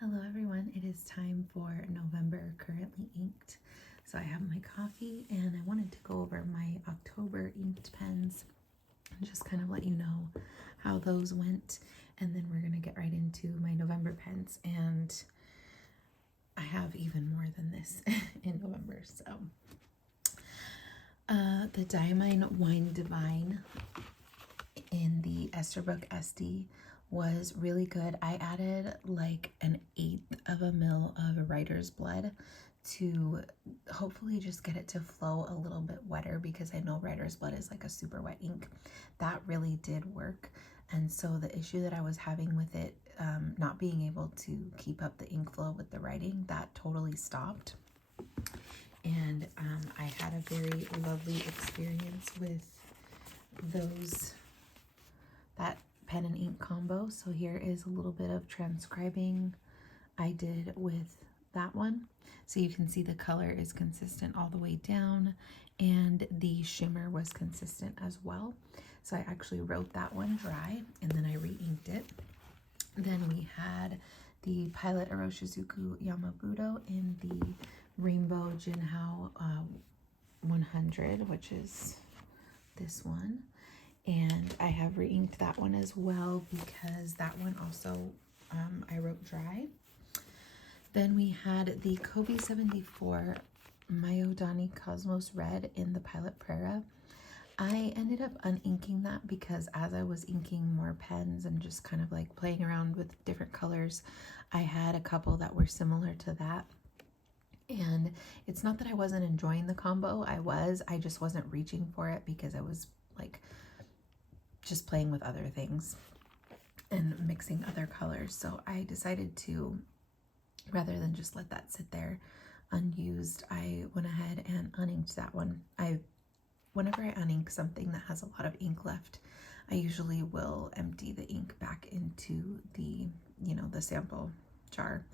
Hello everyone, it is time for November currently inked. So I have my coffee and I wanted to go over my October inked pens and just kind of let you know how those went. And then we're going to get right into my November pens. And I have even more than this in November. So the Diamine Wine Divine in the Esterbrook SD was really good. I added like an 1/8 of a mil of writer's blood to hopefully just get it to flow a little bit wetter, because I know writer's blood is like a super wet ink. That really did work. And so the issue that I was having with it not being able to keep up the ink flow with the writing, that totally stopped. And I had a very lovely experience with that pen and ink combo. So here is a little bit of transcribing I did with that one. So you can see the color is consistent all the way down, and the shimmer was consistent as well. So I actually wrote that one dry and then I re-inked it. Then we had the Pilot Iroshizuku Yamabudo in the Rainbow Jinhao 100, which is this one. And I have re-inked that one as well, because that one also I wrote dry. Then we had the Kobe 74 Myodani Cosmos Red in the Pilot Prera. I ended up uninking that because as I was inking more pens and just kind of like playing around with different colors, I had a couple that were similar to that. And it's not that I wasn't enjoying the combo, I just wasn't reaching for it because I was like just playing with other things and mixing other colors. So I decided to, rather than just let that sit there unused, I went ahead and uninked that one. Whenever I unink something that has a lot of ink left, I usually will empty the ink back into the, the sample jar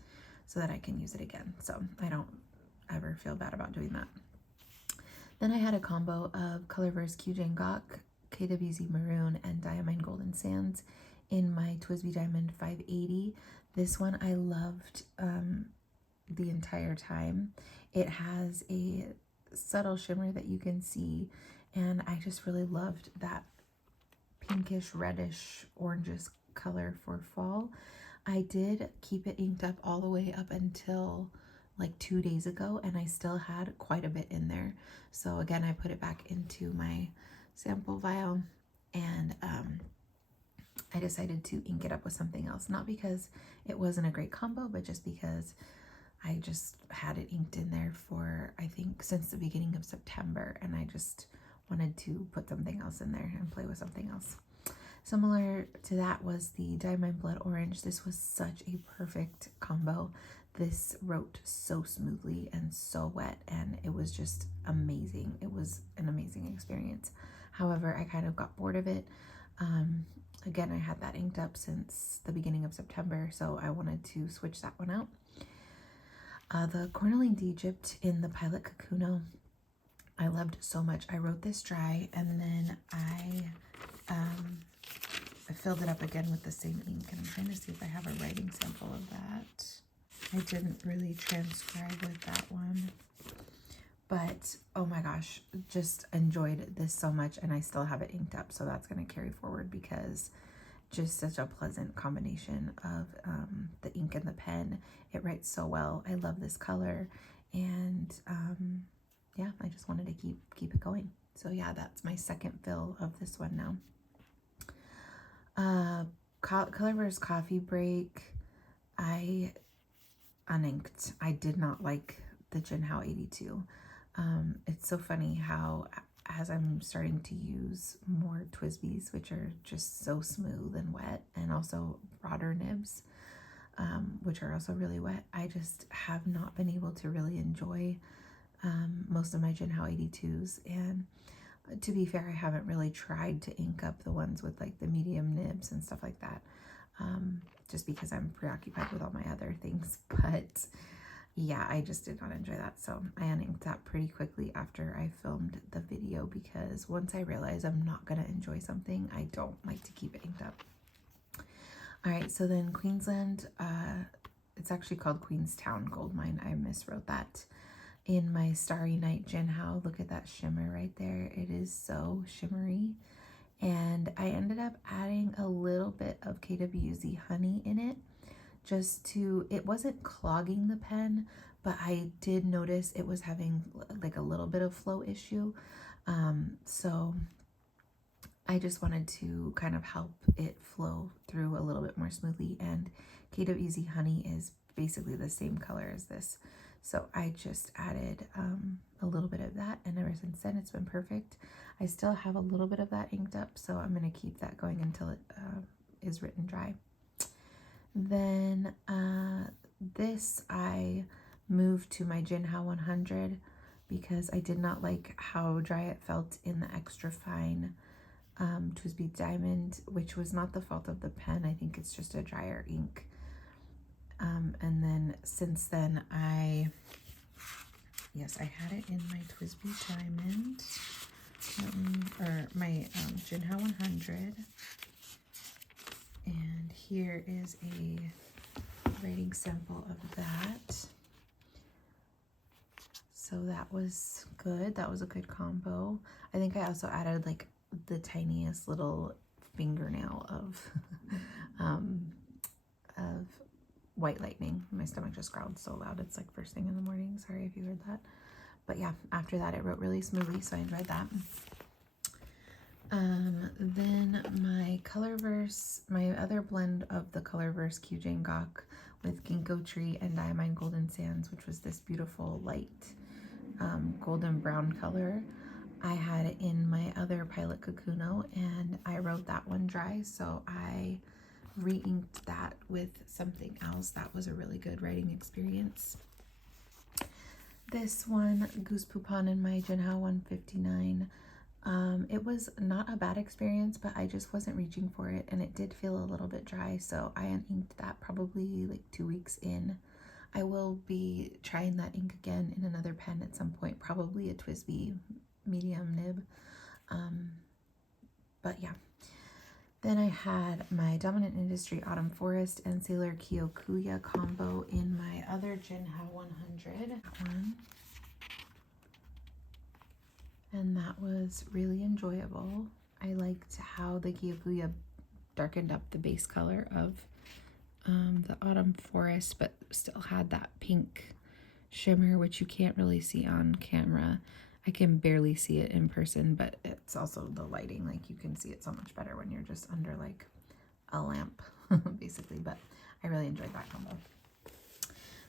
so that I can use it again. So I don't ever feel bad about doing that. Then I had a combo of Colorverse Q Jangok, KWZ Maroon, and Diamine Golden Sands in my TWSBI Diamond 580. This one I loved the entire time. It has a subtle shimmer that you can see, and I just really loved that pinkish, reddish, orangish color for fall. I did keep it inked up all the way up until like 2 days ago, and I still had quite a bit in there. So again, I put it back into my sample vial, and I decided to ink it up with something else. Not because it wasn't a great combo, but just because I just had it inked in there for, I think, since the beginning of September, and I just wanted to put something else in there and play with something else. Similar to that was the Diamond Blood Orange. This was such a perfect combo. This wrote so smoothly and so wet, and it was just amazing. It was an amazing experience. However, I kind of got bored of it. Again, I had that inked up since the beginning of September, so I wanted to switch that one out. The Cornaline d'Egypte in the Pilot Kakuno, I loved so much. I wrote this dry, and then I filled it up again with the same ink, and I'm trying to see if I have a writing sample of that. I didn't really transcribe with that one, but oh my gosh, just enjoyed this so much, and I still have it inked up, so that's going to carry forward, because just such a pleasant combination of the ink and the pen. It writes so well. I love this color, and yeah, I just wanted to keep it going. So yeah, that's my second fill of this one now. Colorverse Coffee Break, I uninked. I did not like the Jinhao 82. It's so funny how, as I'm starting to use more TWSBIs, which are just so smooth and wet, and also broader nibs, which are also really wet, I just have not been able to really enjoy most of my Jinhao 82s. And to be fair, I haven't really tried to ink up the ones with like the medium nibs and stuff like that, just because I'm preoccupied with all my other things. But yeah, I just did not enjoy that, so I uninked that pretty quickly after I filmed the video, because once I realize I'm not going to enjoy something, I don't like to keep it inked up. All right, so then Queensland, It's actually called Queenstown Gold Mine. I miswrote that. In my Starry Night Jinhao, look at that shimmer right there. It is so shimmery. And I ended up adding a little bit of KWZ honey in it, just to, it wasn't clogging the pen, but I did notice it was having like a little bit of flow issue. So I just wanted to kind of help it flow through a little bit more smoothly, and KWZ honey is basically the same color as this. So I just added a little bit of that, and ever since then it's been perfect. I still have a little bit of that inked up, so I'm going to keep that going until it is written dry. Then this I moved to my Jinhao 100 because I did not like how dry it felt in the extra fine TWSBI Diamond, which was not the fault of the pen. I think it's just a drier ink. And then since then I had it in my TWSBI Diamond, or my Jinhao 100. And here is a writing sample of that. So that was good. That was a good combo. I think I also added like the tiniest little fingernail of White Lightning. My stomach just growled so loud. It's like first thing in the morning. Sorry if you heard that. But yeah, after that it wrote really smoothly, so I enjoyed that. Then my Colorverse, my other blend of the Colorverse Q Jane Gok with Ginkgo Tree and Diamine Golden Sands, which was this beautiful light golden brown color. I had it in my other Pilot Kakuno, and I wrote that one dry, so I re-inked that with something else. That was a really good writing experience. This one, Goose Poupon in my Jinhao 159. It was not a bad experience, but I just wasn't reaching for it, and it did feel a little bit dry, so I uninked that probably like 2 weeks in. I will be trying that ink again in another pen at some point, probably a TWSBI medium nib. But yeah. Then I had my Dominant Industry Autumn Forest and Sailor Kyokuya combo in my other Jinhao 100. That one. And that was really enjoyable. I liked how the Kyokuya darkened up the base color of the Autumn Forest, but still had that pink shimmer, which you can't really see on camera. I can barely see it in person, but it's also the lighting. Like, you can see it so much better when you're just under like a lamp, basically. But I really enjoyed that combo.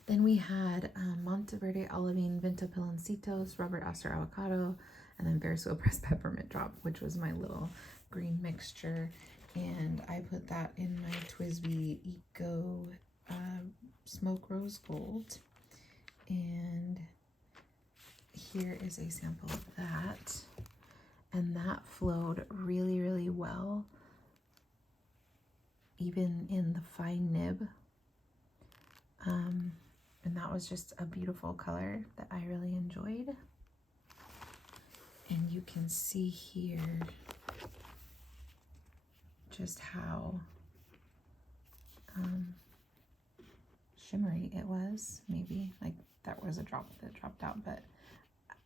Then we had Monteverde Olivine Venta Piloncitos, Robert Astor Avocado, and then Ferris Wheel Pressed Peppermint Drop, which was my little green mixture. And I put that in my TWSBI Eco Smoke Rose Gold. And here is a sample of that. And that flowed really, really well, even in the fine nib. And that was just a beautiful color that I really enjoyed. And you can see here just how shimmery it was. Maybe like that was a drop that dropped out, but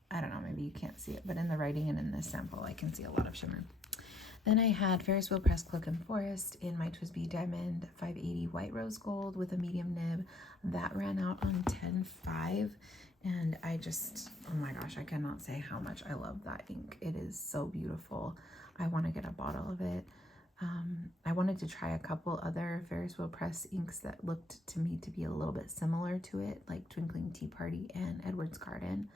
I don't know, maybe you can't see it, but in the writing and in this sample I can see a lot of shimmer. Then I had Ferris Wheel Pressed Cloak and Forest in my TWSBI Diamond 580 White Rose Gold with a medium nib. That ran out on 10/5, and I just, oh my gosh, I cannot say how much I love that ink. It is so beautiful. I want to get a bottle of it. I wanted to try a couple other Ferris Wheel Press inks that looked to me to be a little bit similar to it, like Twinkling Tea Party and Edward's Garden.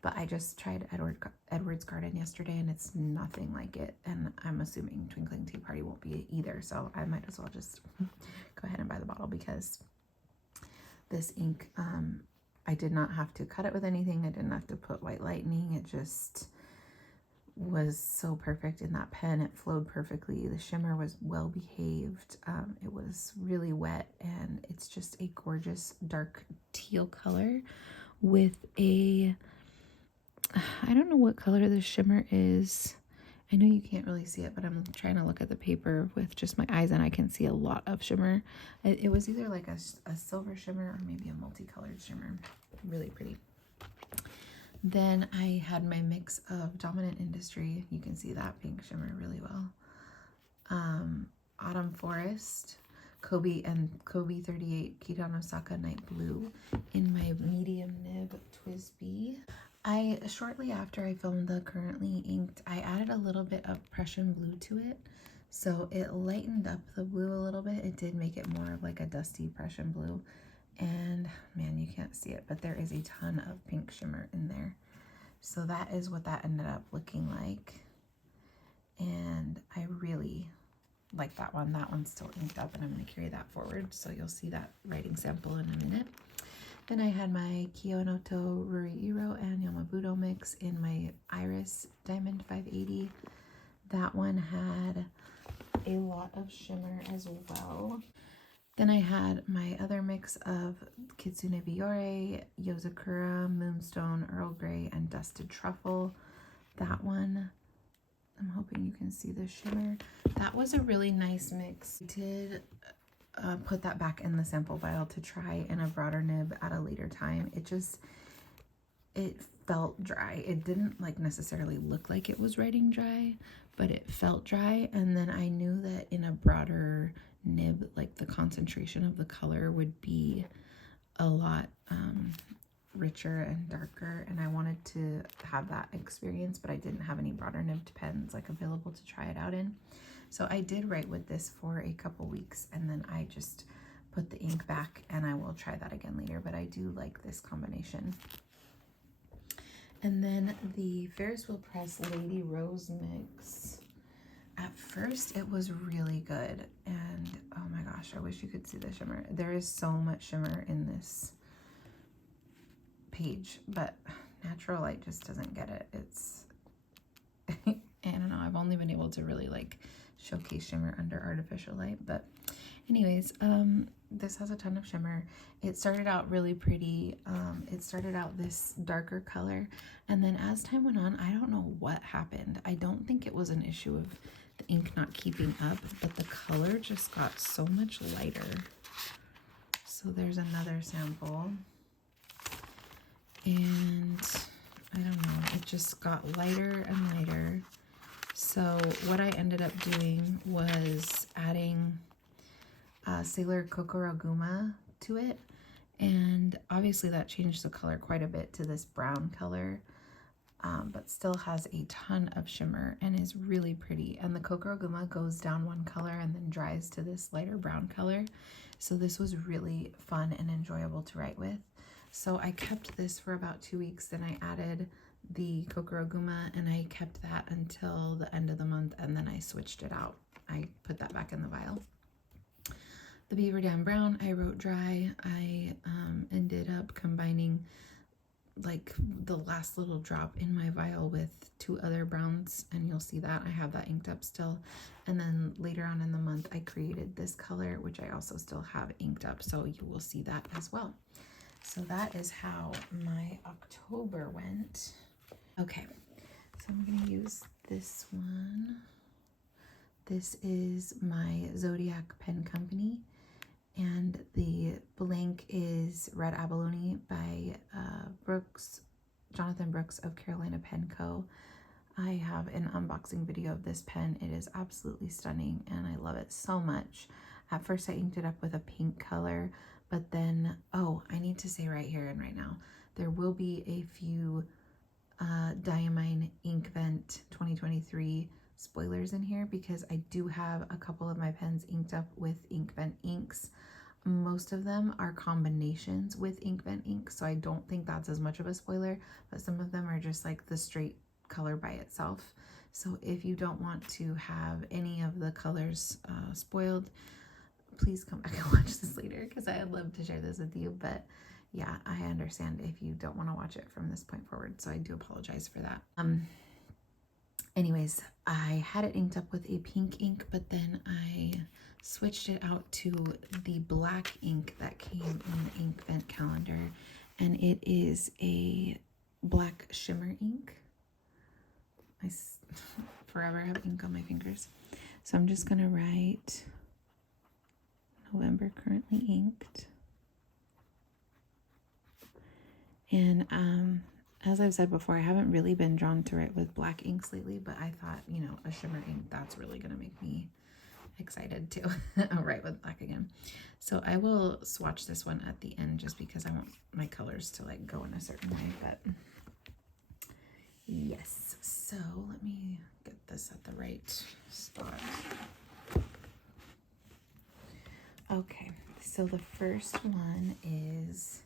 But I just tried Edward's Garden yesterday, and it's nothing like it. And I'm assuming Twinkling Tea Party won't be either. So I might as well just go ahead and buy the bottle, because this ink, I did not have to cut it with anything. I didn't have to put White Lightning. It just was so perfect in that pen. It flowed perfectly. The shimmer was well behaved. It was really wet, and it's just a gorgeous dark teal color with a, I don't know what color the shimmer is. I know you can't really see it, but I'm trying to look at the paper with just my eyes and I can see a lot of shimmer. It was either like a silver shimmer or maybe a multicolored shimmer. Really pretty. Then I had my mix of Dominant Industry. You can see that pink shimmer really well. Autumn Forest, Kobe 38 Kitan Osaka Night Blue in my medium nib TWSBI. Shortly after I filmed the Currently Inked, I added a little bit of Prussian blue to it. So it lightened up the blue a little bit. It did make it more of like a dusty Prussian blue. And man, you can't see it, but there is a ton of pink shimmer in there. So that is what that ended up looking like. And I really like that one. That one's still inked up and I'm going to carry that forward. So you'll see that writing sample in a minute. Then I had my Kiyonoto Ruriiro and Yamabudo mix in my Iris Diamond 580. That one had a lot of shimmer as well. Then I had my other mix of Kitsune Biore, Yozakura, Moonstone, Earl Grey, and Dusted Truffle. That one, I'm hoping you can see the shimmer. That was a really nice mix. I did put that back in the sample vial to try in a broader nib at a later time. It felt dry. It didn't like necessarily look like it was writing dry, but it felt dry. And then I knew that in a broader nib, like the concentration of the color would be a lot richer and darker, and I wanted to have that experience, but I didn't have any broader nibbed pens like available to try it out in. So I did write with this for a couple weeks, and then I just put the ink back, and I will try that again later, but I do like this combination. And then the Ferris Wheel Press Lady Rose mix. At first it was really good, and oh my gosh, I wish you could see the shimmer. There is so much shimmer in this page, but natural light just doesn't get it. It's I don't know, I've only been able to really like showcase shimmer under artificial light, but anyways, this has a ton of shimmer. It started out really pretty. It started out this darker color, and then as time went on, I don't know what happened. I don't think it was an issue of the ink not keeping up, but the color just got so much lighter. So there's another sample, and I don't know, it just got lighter and lighter. So what I ended up doing was adding Sailor Kokoroguma to it, and obviously that changed the color quite a bit to this brown color, but still has a ton of shimmer and is really pretty. And the Kokoroguma goes down one color and then dries to this lighter brown color. So this was really fun and enjoyable to write with. So I kept this for about 2 weeks, then I added the Kokoroguma and I kept that until the end of the month, and then I switched it out. I put that back in the vial. The Beaver Dam Brown I wrote dry. I ended up combining like the last little drop in my vial with 2 other browns, and you'll see that I have that inked up still. And then later on in the month I created this color, which I also still have inked up, so you will see that as well. So that is how my October went. Okay, so I'm going to use this one. This is my Zodiac Pen Company, and the blank is Red Abalone by Jonathan Brooks of Carolina Pen Co. I have an unboxing video of this pen. It is absolutely stunning, and I love it so much. At first I inked it up with a pink color, but then, oh, I need to say right here and right now, there will be a few Diamine Inkvent 2023 spoilers in here, because I do have a couple of my pens inked up with Inkvent inks. Most of them are combinations with Inkvent ink, so I don't think that's as much of a spoiler, but some of them are just like the straight color by itself. So if you don't want to have any of the colors spoiled, please come back and watch this later, because I'd love to share this with you. But yeah, I understand if you don't want to watch it from this point forward, so I do apologize for that. Anyways, I had it inked up with a pink ink, but then I switched it out to the black ink that came in the Inkvent calendar, and it is a black shimmer ink. forever have ink on my fingers. So I'm just going to write November currently inked. And as I've said before, I haven't really been drawn to it with black inks lately, but I thought, you know, a shimmer ink, that's really going to make me excited to write with black again. So I will swatch this one at the end just because I want my colors to like go in a certain way, but yes. So let me get this at the right spot. Okay, so the first one is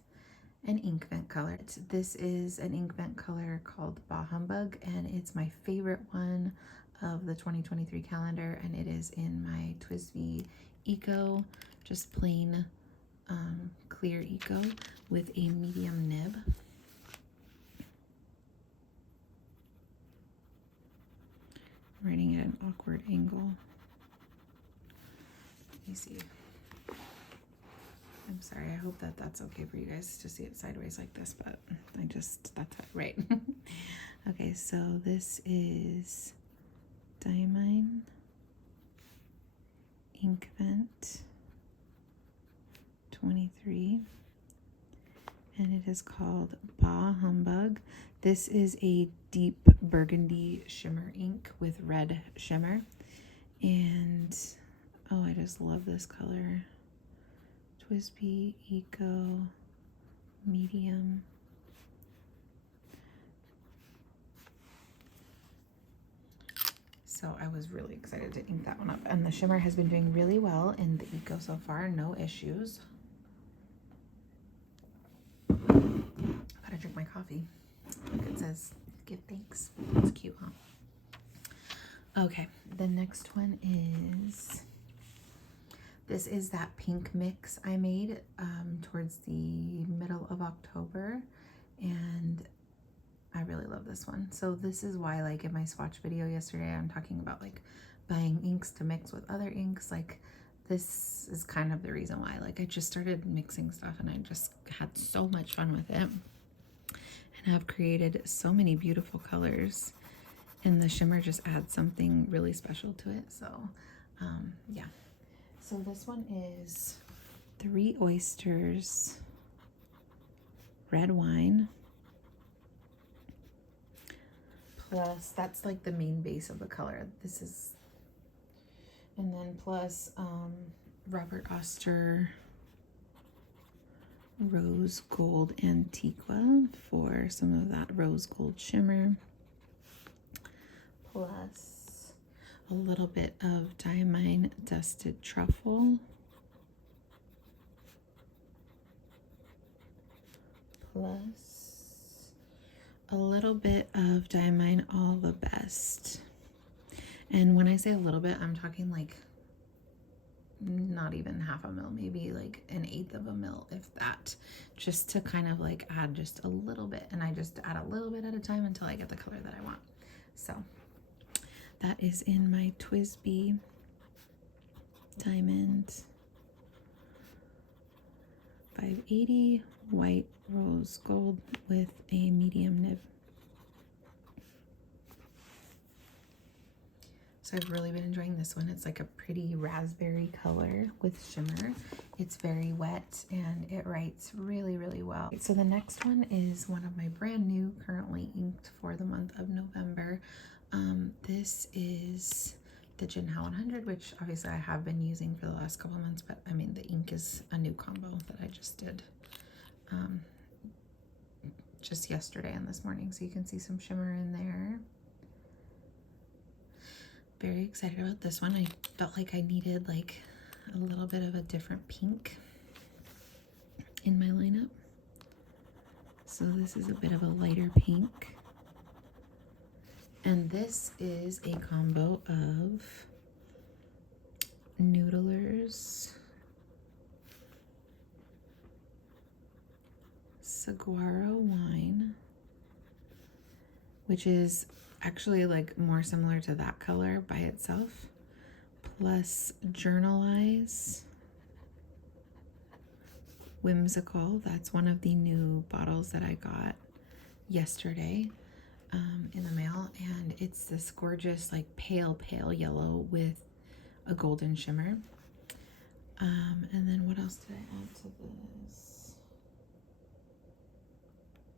an inkvent color. This is an inkvent color called Bah Humbug, and it's my favorite one of the 2023 calendar, and it is in my TWSBI Eco, just plain clear Eco with a medium nib. I'm writing at an awkward angle. Let me see. I'm sorry, I hope that that's okay for you guys to see it sideways like this, but that's right. Okay, so this is Diamine Inkvent 23, and it is called Bah Humbug. This is a deep burgundy shimmer ink with red shimmer, and oh, I just love this color. TWSBI Eco medium. So I was really excited to ink that one up, and the shimmer has been doing really well in the Eco so far, no issues. Gotta drink my coffee. Look, it says give thanks. It's cute, huh? Okay, the next one is, this is that pink mix I made towards the middle of October, and I really love this one. So this is why, like in my swatch video yesterday, I'm talking about like buying inks to mix with other inks. Like this is kind of the reason why. Like I just started mixing stuff and I just had so much fun with it, and I've created so many beautiful colors, and the shimmer just adds something really special to it. So yeah. So this one is 3 Oysters red wine, plus that's like the main base of the color. This is, and then plus Robert Oster Rose Gold Antiqua for some of that rose gold shimmer, plus a little bit of Diamine Dusted Truffle, plus a little bit of Diamine All the Best. And when I say a little bit, I'm talking like not even half a mil, maybe like 1/8 of a mil, if that, just to kind of like add just a little bit. And I just add a little bit at a time until I get the color that I want. So that is in my TWSBI Diamond 580 white rose gold with a medium nib. So I've really been enjoying this one. It's like a pretty raspberry color with shimmer. It's very wet and it writes really, really well. So the next one is one of my brand new, currently inked for the month of November. This is the Jinhao 100, which obviously I have been using for the last couple of months, but I mean the ink is a new combo that I just did just yesterday and this morning. So you can see some shimmer in there. Very excited about this one. I felt like I needed like a little bit of a different pink in my lineup. So this is a bit of a lighter pink. And this is a combo of Noodler's Saguaro Wine, which is actually like more similar to that color by itself, plus Journalize Whimsical. That's one of the new bottles that I got yesterday. in the mail, and it's this gorgeous like pale yellow with a golden shimmer. And then what else did I add to this?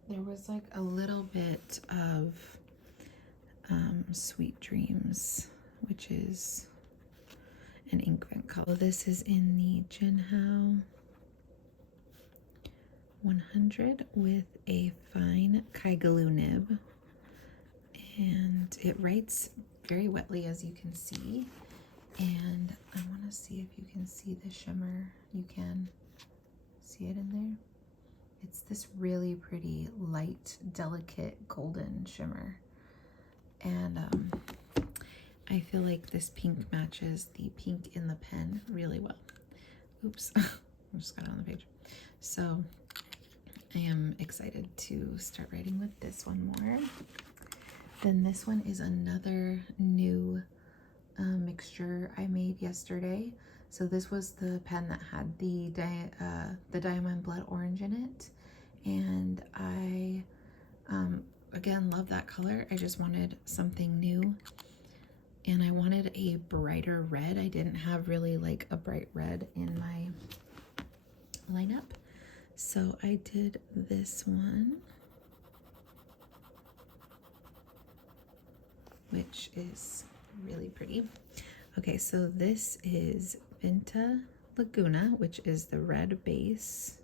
There was like a little bit of Sweet Dreams, which is an inkvent color. This is in the Jinhao 100 with a fine Kaigaloo nib, and it writes very wetly, as you can see. And I want to see if you can see the shimmer. You can see it in there. It's this really pretty light, delicate golden shimmer, and I feel like this pink matches the pink in the pen really well. Oops, I just got it on the page. So I am excited to start writing with this one more. Then this one is another new mixture I made yesterday. So this was the pen that had the Diamond Blood Orange in it, and I again love that color. I just wanted something new, and I wanted a brighter red. I didn't have really like a bright red in my lineup, so I did this one, which is really pretty. Okay, so this is Vinta Laguna, which is the red base.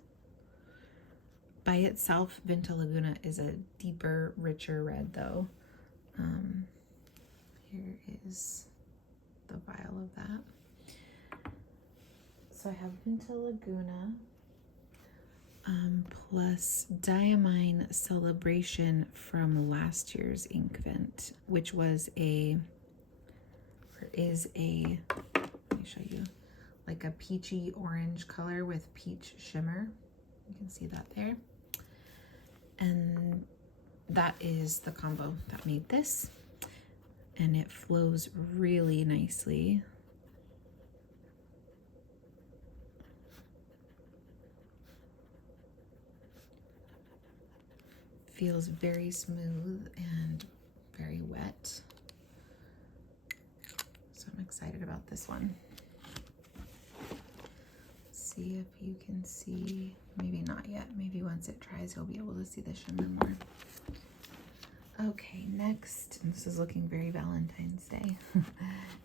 By itself, Vinta Laguna is a deeper, richer red though. Here is the vial of that. So I have Vinta Laguna plus Diamine Celebration from last year's inkvent, which was is a, let me show you, like a peachy orange color with peach shimmer. You can see that there. And that is the combo that made this, and it flows really nicely. Feels very smooth and very wet. So I'm excited about this one. See if you can see, maybe not yet, maybe once it dries you'll be able to see the shimmer more. Okay, next, and this is looking very Valentine's Day.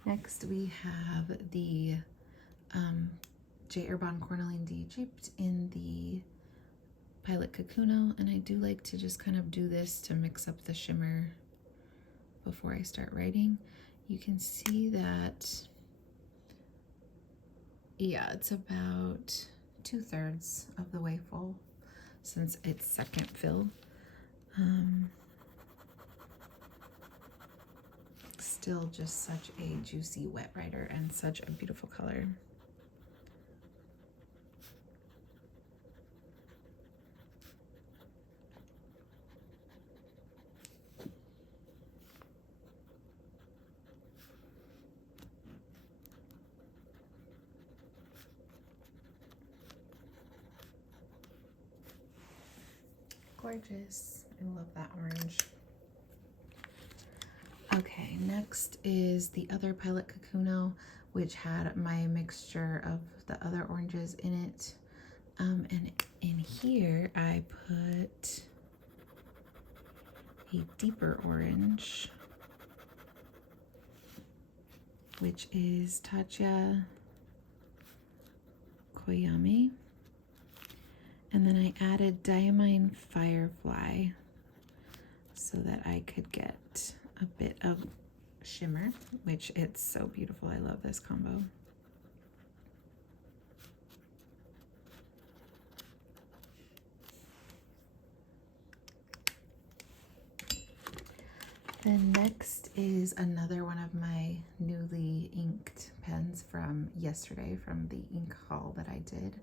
Next we have the J. Herbin Cornaline d'Egypte in the Pilot Kakuno, and I do like to just kind of do this to mix up the shimmer before I start writing. You can see that, yeah, it's about 2/3 of the way full since it's second fill. Still just such a juicy wet writer and such a beautiful color. Gorgeous. I love that orange. Okay, next is the other Pilot Kakuno, which had my mixture of the other oranges in it. And in here I put a deeper orange, which is Tatcha Koyami. And then I added Diamine Firefly so that I could get a bit of shimmer, which it's so beautiful. I love this combo. Then next is another one of my newly inked pens from yesterday from the ink haul that I did.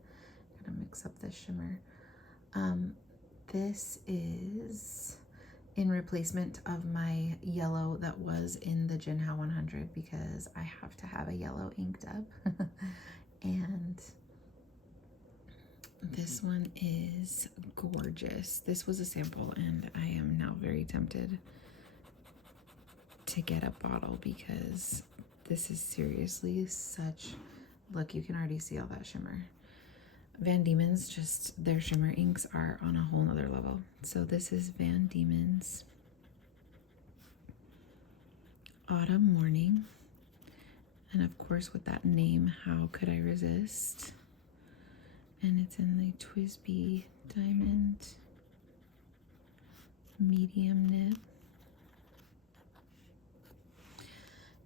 Gonna mix up this shimmer. This is in replacement of my yellow that was in the Jinhao 100 because I have to have a yellow inked up. And this one is gorgeous. This was a sample and I am now very tempted to get a bottle because this is seriously such, look, you can already see all that shimmer. Van Diemen's, just their shimmer inks are on a whole nother level. So this is Van Diemen's Autumn Morning. And of course, with that name, how could I resist? And it's in the TWSBI Diamond medium nib.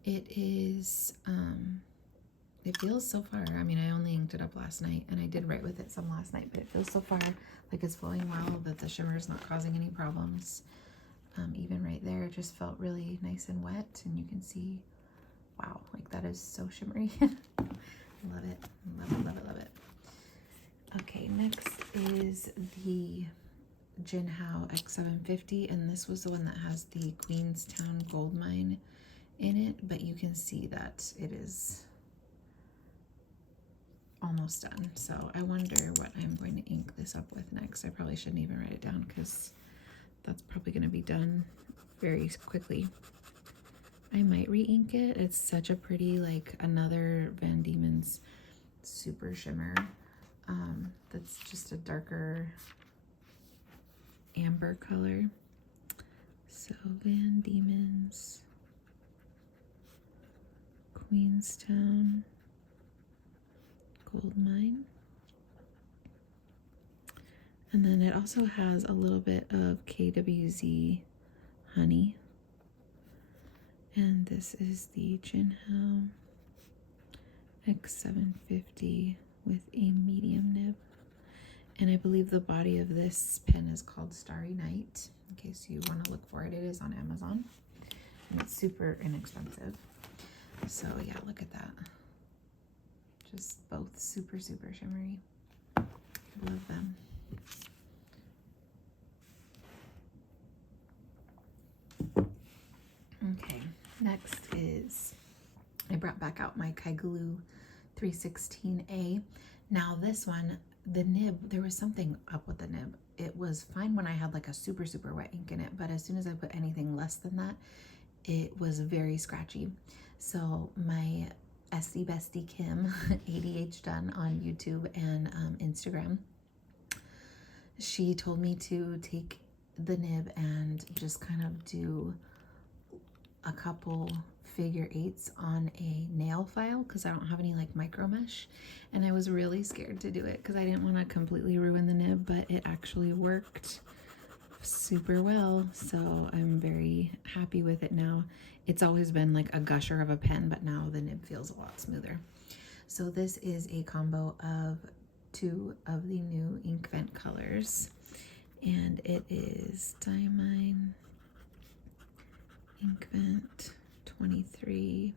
It is, it feels so far, I mean, I only inked it up last night and I did write with it some last night, but it feels so far like it's flowing well, that the shimmer is not causing any problems. Even right there, it just felt really nice and wet, and you can see, wow, like that is so shimmery. Love it, love it, love it, love it. Okay, next is the Jinhao X750, and this was the one that has the Queenstown Gold Mine in it, but you can see that it is almost done. So I wonder what I'm going to ink this up with next. I probably shouldn't even write it down because that's probably going to be done very quickly. I might re-ink it. It's such a pretty, like another Van Diemen's super shimmer. That's just a darker amber color. So Van Diemen's Queenstown Gold Mine. And then it also has a little bit of KWZ honey. And this is the Jinhao X750 with a medium nib. And I believe the body of this pen is called Starry Night, in case you want to look for it. It is on Amazon, and it's super inexpensive. So yeah, look at that. Just both super, super shimmery. Love them. Okay, next is, I brought back out my Kaigulu 316A. Now this one, the nib, there was something up with the nib. It was fine when I had like a super, super wet ink in it, but as soon as I put anything less than that, it was very scratchy. So my SD Bestie Kim, ADH Done on YouTube and Instagram, she told me to take the nib and just kind of do a couple figure eights on a nail file because I don't have any like micro mesh, and I was really scared to do it because I didn't want to completely ruin the nib, but it actually worked super well, so I'm very happy with it now. It's always been like a gusher of a pen, but now the nib feels a lot smoother. So this is a combo of 2 of the new inkvent colors, and it is Diamine Inkvent 23,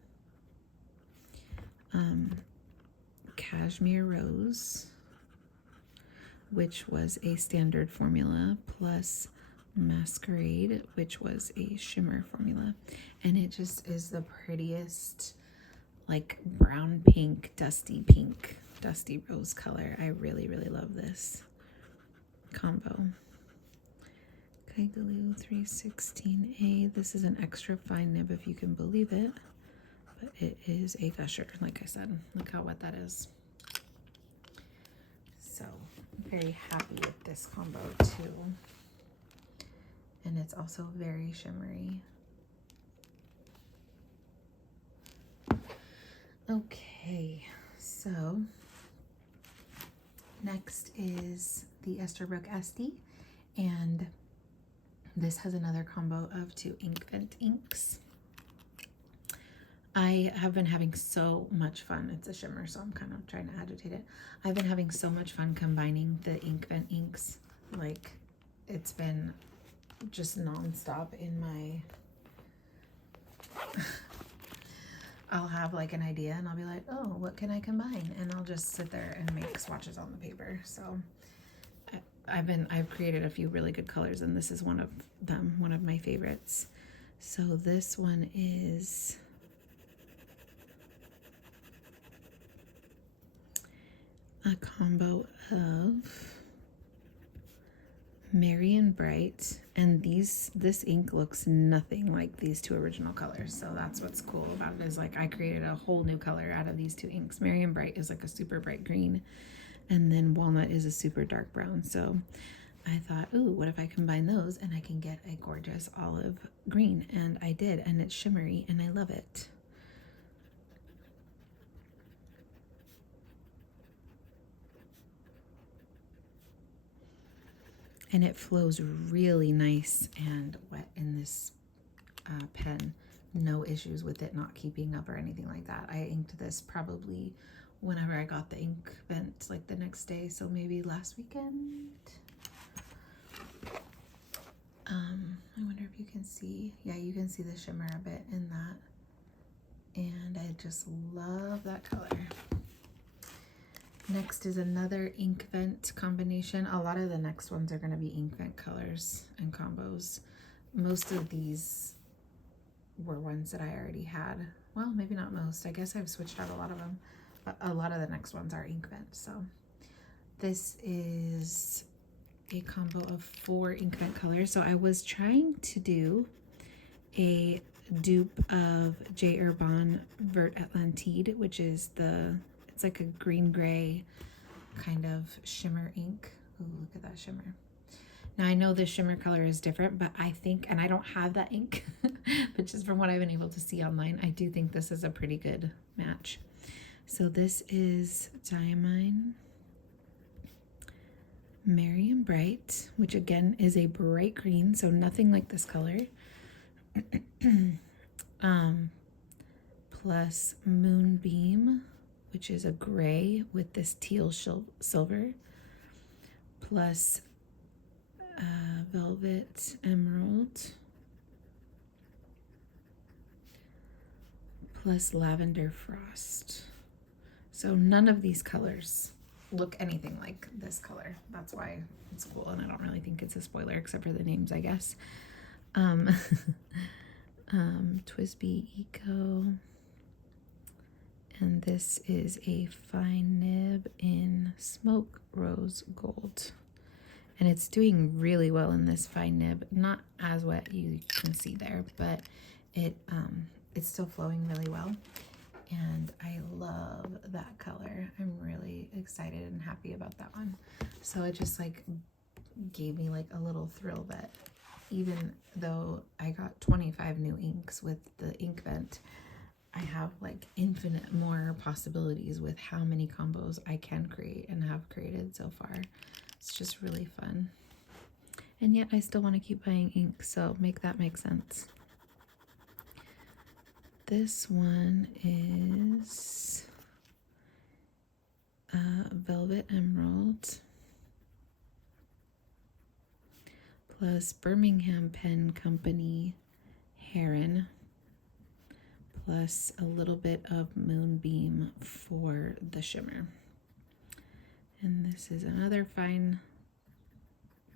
Cashmere Rose, which was a standard formula, plus Masquerade, which was a shimmer formula. And it just is the prettiest, like brown pink, dusty rose color. I really, really love this combo. Kaigulu 316A. This is an extra fine nib, if you can believe it, but it is a gusher, like I said. Look how wet that is. So I'm very happy with this combo too. And it's also very shimmery. Okay, so next is the Esterbrook SD, and this has another combo of 2 inkvent inks. I have been having so much fun. It's a shimmer, so I'm kind of trying to agitate it. I've been having so much fun combining the inkvent inks. Like, it's been just non-stop in my... I'll have like an idea and I'll be like, oh, what can I combine? And I'll just sit there and make swatches on the paper. So I've created a few really good colors, and this is one of them, one of my favorites. So this one is a combo of Merry and Bright, and this ink looks nothing like these two original colors, so that's what's cool about it, is like I created a whole new color out of these two inks. Merry and Bright is like a super bright green, and then Walnut is a super dark brown. So I thought, ooh, what if I combine those and I can get a gorgeous olive green? And I did, and it's shimmery and I love it. And it flows really nice and wet in this pen. No issues with it not keeping up or anything like that. I inked this probably whenever I got the inkvent, like the next day, so maybe last weekend. I wonder if you can see. Yeah, you can see the shimmer a bit in that. And I just love that color. Next is another inkvent combination. A lot of the next ones are going to be inkvent colors and combos. Most of these were ones that I already had. Well, maybe not most. I guess I've switched out a lot of them. But a lot of the next ones are inkvent. So this is a combo of 4 inkvent colors. So I was trying to do a dupe of J. Herbin Vert Atlantide, which is it's like a green gray kind of shimmer ink. Ooh, look at that shimmer. Now I know the shimmer color is different, but I think, and I don't have that ink, but just from what I've been able to see online, I do think this is a pretty good match. So this is Diamine, Merry and Bright, which again is a bright green, so nothing like this color. Plus Moonbeam, which is a gray with this teal silver, plus Velvet Emerald, plus Lavender Frost. So none of these colors look anything like this color. That's why it's cool, and I don't really think it's a spoiler except for the names, I guess. Twisby Eco, and this is a fine nib in Smoke Rose Gold, and it's doing really well in this fine nib. Not as wet, you can see there, but it's still flowing really well, and I love that color. I'm really excited and happy about that one. So it just like gave me like a little thrill that even though I got 25 new inks with the inkvent, I have like infinite more possibilities with how many combos I can create and have created so far. It's just really fun. And yet I still want to keep buying ink, so make that make sense. This one is Velvet Emerald plus Birmingham Pen Company Heron, plus a little bit of Moonbeam for the shimmer. And this is another fine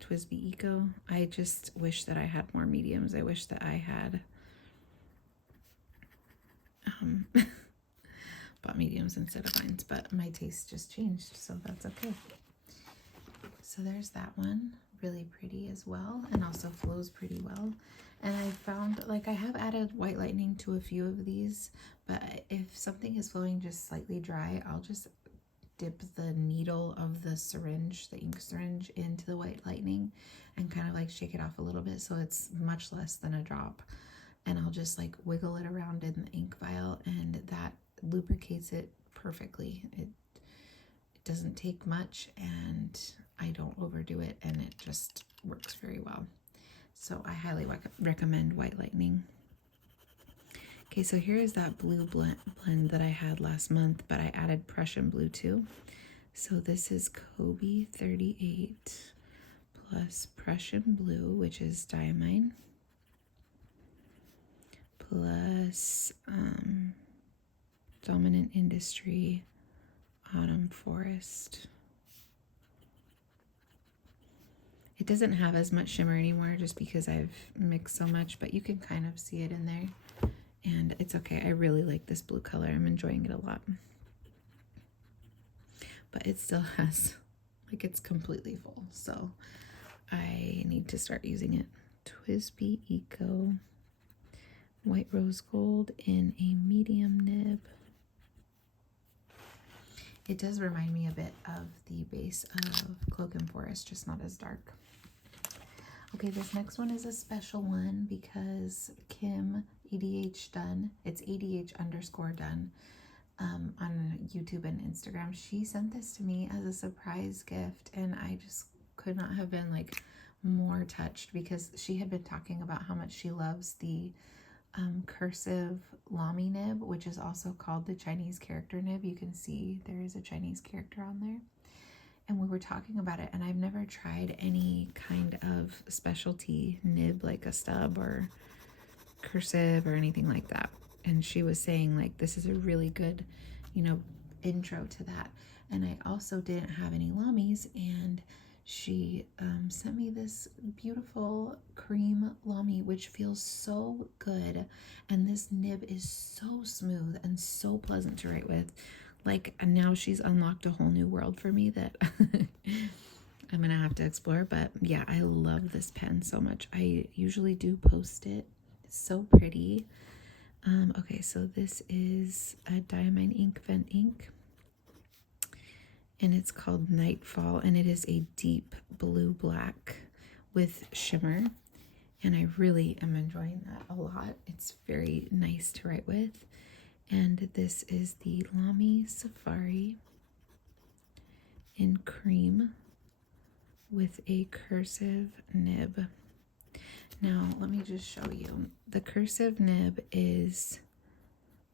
Twisby Eco. I just wish that I had more mediums. I wish that I had bought mediums instead of fines, but my taste just changed, so that's okay. So there's that one. Really pretty as well, and also flows pretty well. And I found, like, I have added white lightning to a few of these, but if something is flowing just slightly dry, I'll just dip the needle of the syringe, the ink syringe, into the white lightning and kind of like shake it off a little bit so it's much less than a drop. And I'll just like wiggle it around in the ink vial, and that lubricates it perfectly. It doesn't take much, and I don't overdo it, and it just works very well. So I highly recommend white lightning. Okay, so here is that blue blend that I had last month, but I added Prussian blue too. So this is Kobe 38 plus Prussian blue, which is Diamine, plus Dominant Industry Autumn Forest. It doesn't have as much shimmer anymore just because I've mixed so much, but you can kind of see it in there. And it's okay. I really like this blue color. I'm enjoying it a lot. But it still has, like, it's completely full. So I need to start using it. TWSBI Eco White Rose Gold in a medium nib. It does remind me a bit of the base of Cloak and Forest, just not as dark. Okay, this next one is a special one because Kim ADH Done, it's ADH_done on YouTube and Instagram. She sent this to me as a surprise gift, and I just could not have been like more touched because she had been talking about how much she loves the cursive Lamy nib, which is also called the Chinese character nib. You can see there is a Chinese character on there. And we were talking about it, and I've never tried any kind of specialty nib like a stub or cursive or anything like that. And she was saying like this is a really good, you know, intro to that. And I also didn't have any Lamys, and she sent me this beautiful cream Lamy, which feels so good. And this nib is so smooth and so pleasant to write with. Like, now she's unlocked a whole new world for me that I'm gonna have to explore. But yeah, I love this pen so much. I usually do post it. It's so pretty. Okay, so this is a Diamine Inkvent ink, and it's called Nightfall, and it is a deep blue black with shimmer, and I really am enjoying that a lot. It's very nice to write with. And this is the Lamy Safari in cream with a cursive nib. Now, let me just show you. The cursive nib is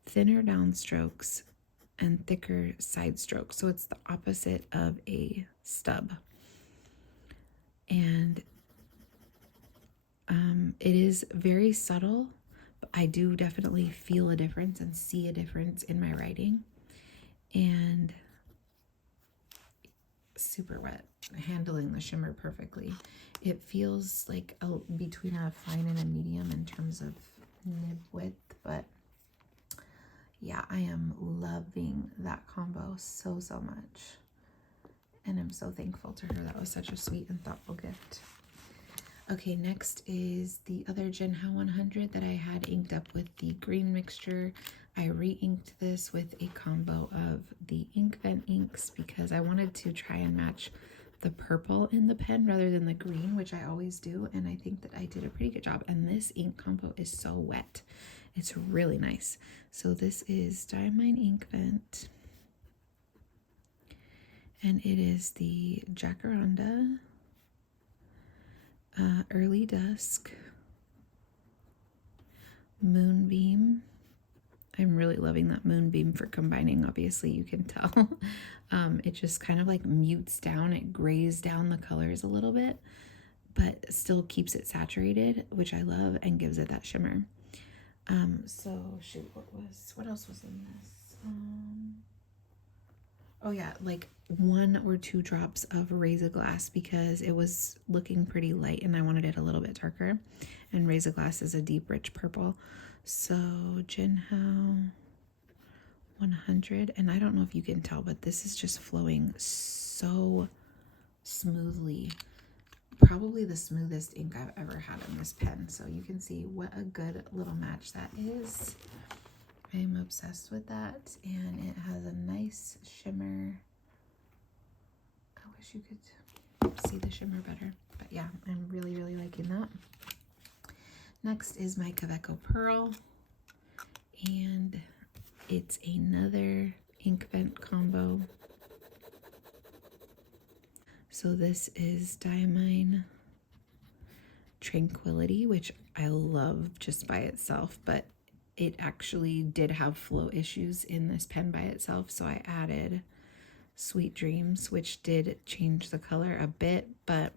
thinner downstrokes and thicker side strokes. So it's the opposite of a stub. And it is very subtle, but I do definitely feel a difference and see a difference in my writing. And super wet, handling the shimmer perfectly. It feels like between a fine and a medium in terms of nib width, but yeah, I am loving that combo so much, and I'm so thankful to her. That was such a sweet and thoughtful gift. Okay, next is the other Jinhao 100 that I had inked up with the green mixture. I re-inked this with a combo of the Inkvent inks because I wanted to try and match the purple in the pen rather than the green, which I always do, and I think that I did a pretty good job. And this ink combo is so wet. It's really nice. So this is Diamine Inkvent, and it is the Jacaranda Early Dusk Moonbeam. I'm really loving that moonbeam for combining, obviously you can tell. It just kind of like mutes down, it grays down the colors a little bit, but still keeps it saturated, which I love, and gives it that shimmer. So shoot, what else was in this? Oh yeah, like 1 or 2 drops of Razor Glass because it was looking pretty light and I wanted it a little bit darker. And Razor Glass is a deep, rich purple. So Jinhao 100, and I don't know if you can tell, but this is just flowing so smoothly. Probably the smoothest ink I've ever had in this pen. So you can see what a good little match that is. I am obsessed with that, and it has a nice shimmer. I wish you could see the shimmer better, but yeah, I'm really liking that. Next is my Kaweco Pearl, and it's another Inkvent combo. So this is Diamine Tranquility, which I love just by itself, but it actually did have flow issues in this pen by itself, so I added Sweet Dreams, which did change the color a bit, but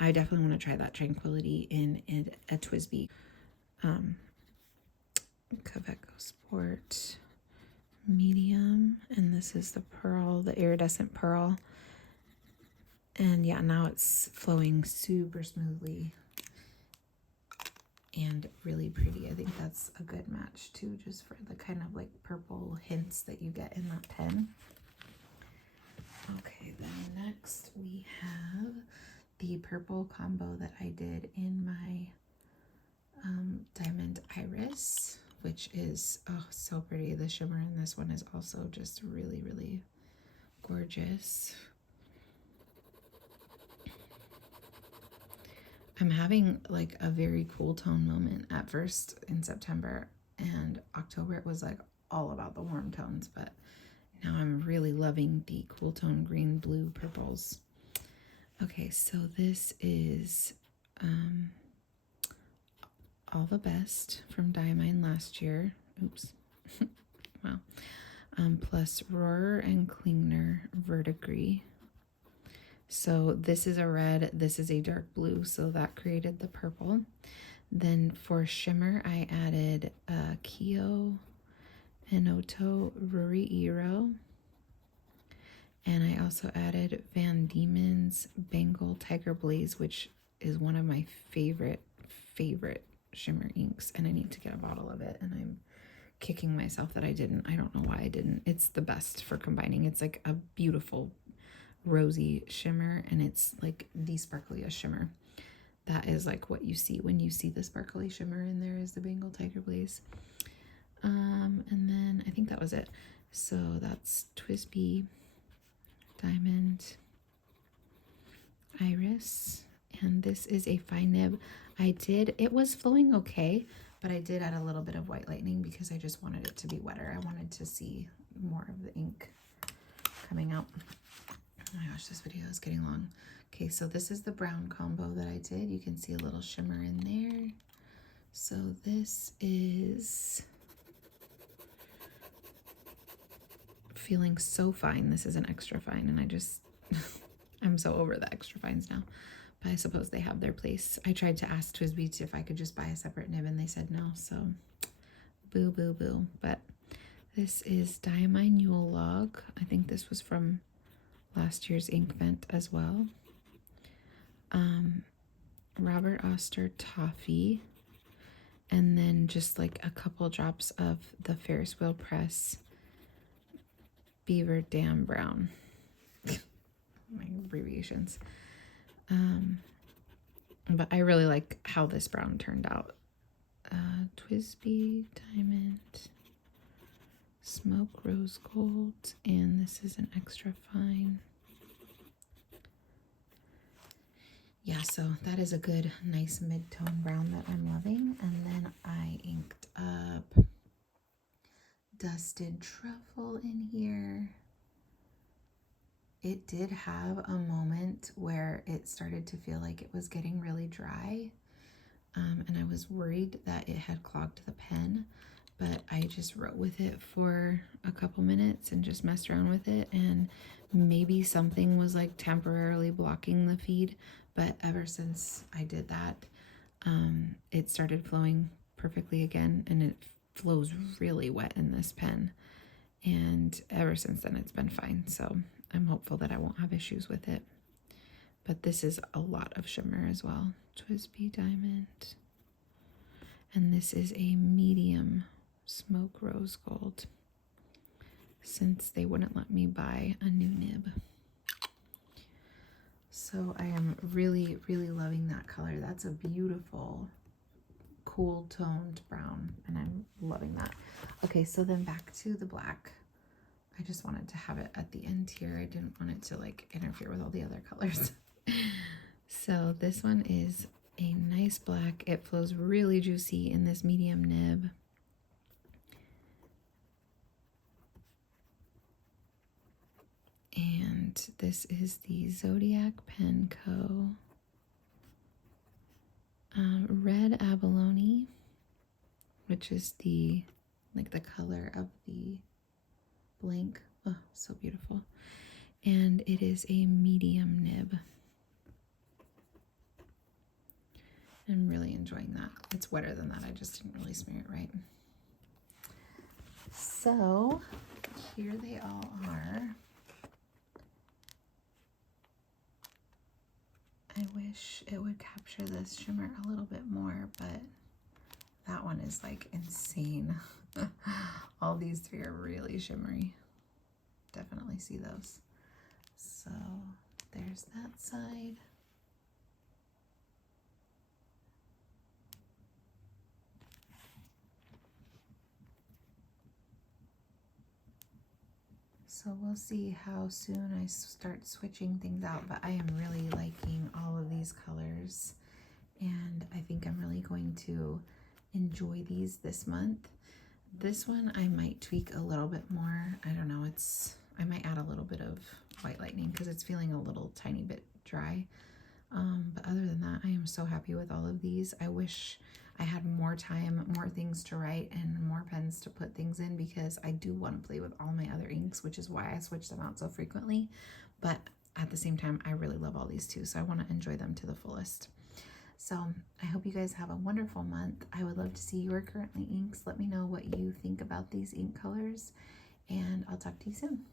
I definitely want to try that Tranquility in a TWSBI. Kaweco Sport medium, and this is the pearl, the iridescent pearl. And yeah, now it's flowing super smoothly and really pretty. I think that's a good match too, just for the kind of like purple hints that you get in that pen. Okay, then next we have the the purple combo that I did in my Diamond Iris, which is so pretty. The shimmer in this one is also just really, really gorgeous. I'm having like a very cool tone moment. At first in September and October it was like all about the warm tones, but now I'm really loving the cool tone green, blue, purples. Okay, so this is All the Best from Diamine last year. Oops. Wow. Plus Rohrer and Klingner Verdigris. So this is a red, this is a dark blue, so that created the purple. Then for shimmer, I added Kyo Enoto Ruri Iro. And I also added Van Diemen's Bengal Tiger Blaze, which is one of my favorite shimmer inks. And I need to get a bottle of it. And I'm kicking myself that I didn't. I don't know why I didn't. It's the best for combining. It's like a beautiful rosy shimmer, and it's like the sparkliest shimmer. That is like what you see when you see the sparkly shimmer in there is the Bengal Tiger Blaze. And then I think that was it. So that's TWSBI, Diamond, Iris, and this is a fine nib. It was flowing okay, but I did add a little bit of White Lightning because I just wanted it to be wetter. I wanted to see more of the ink coming out. Oh my gosh, this video is getting long. Okay, so this is the brown combo that I did. You can see a little shimmer in there. So this is feeling so fine. This is an extra fine, and I just, I'm so over the extra fines now. But I suppose they have their place. I tried to ask TWSBI if I could just buy a separate nib, and they said no, so boo, boo, boo. But this is Diamine Yule Log. I think this was from last year's inkvent as well. Robert Oster Toffee, and then just like a couple drops of the Ferris Wheel Press Beaver Dam Brown. My abbreviations. But I really like how this brown turned out. TWSBI Diamond, Smoke Rose Gold, and this is an extra fine. Yeah, so that is a good, nice mid-tone brown that I'm loving. And then I inked up Dusted Truffle in here. It did have a moment where it started to feel like it was getting really dry. And I was worried that it had clogged the pen, but I just wrote with it for a couple minutes and just messed around with it, and maybe something was like temporarily blocking the feed, but ever since I did that, it started flowing perfectly again, and it flows really wet in this pen, and ever since then it's been fine, so I'm hopeful that I won't have issues with it. But this is a lot of shimmer as well. TWSBI Diamond. And this is a medium Smoke Rose Gold, since they wouldn't let me buy a new nib. So I am really, really loving that color. That's a beautiful, cool toned brown, and I'm loving that. Okay, so then back to the black. I just wanted to have it at the end here. I didn't want it to like interfere with all the other colors. So this one is a nice black. It flows really juicy in this medium nib. And this is the Zodiac Pen Co. Red Abalone, which is the color of the blank. Oh, so beautiful. And it is a medium nib. I'm really enjoying that. It's wetter than that. I just didn't really smear it right. So here they all are. I wish it would capture this shimmer a little bit more, but that one is like insane. All these three are really shimmery. Definitely see those. So there's that side. So we'll see how soon I start switching things out, but I am really liking all of these colors, and I think I'm really going to enjoy these this month. This one I might tweak a little bit more. I don't know, I might add a little bit of white lightning because it's feeling a little tiny bit dry. But other than that, I am so happy with all of these. I wish I had more time, more things to write, and more pens to put things in, because I do want to play with all my other inks, which is why I switch them out so frequently. But at the same time, I really love all these too, so I want to enjoy them to the fullest. So I hope you guys have a wonderful month. I would love to see your currently inks. Let me know what you think about these ink colors, and I'll talk to you soon.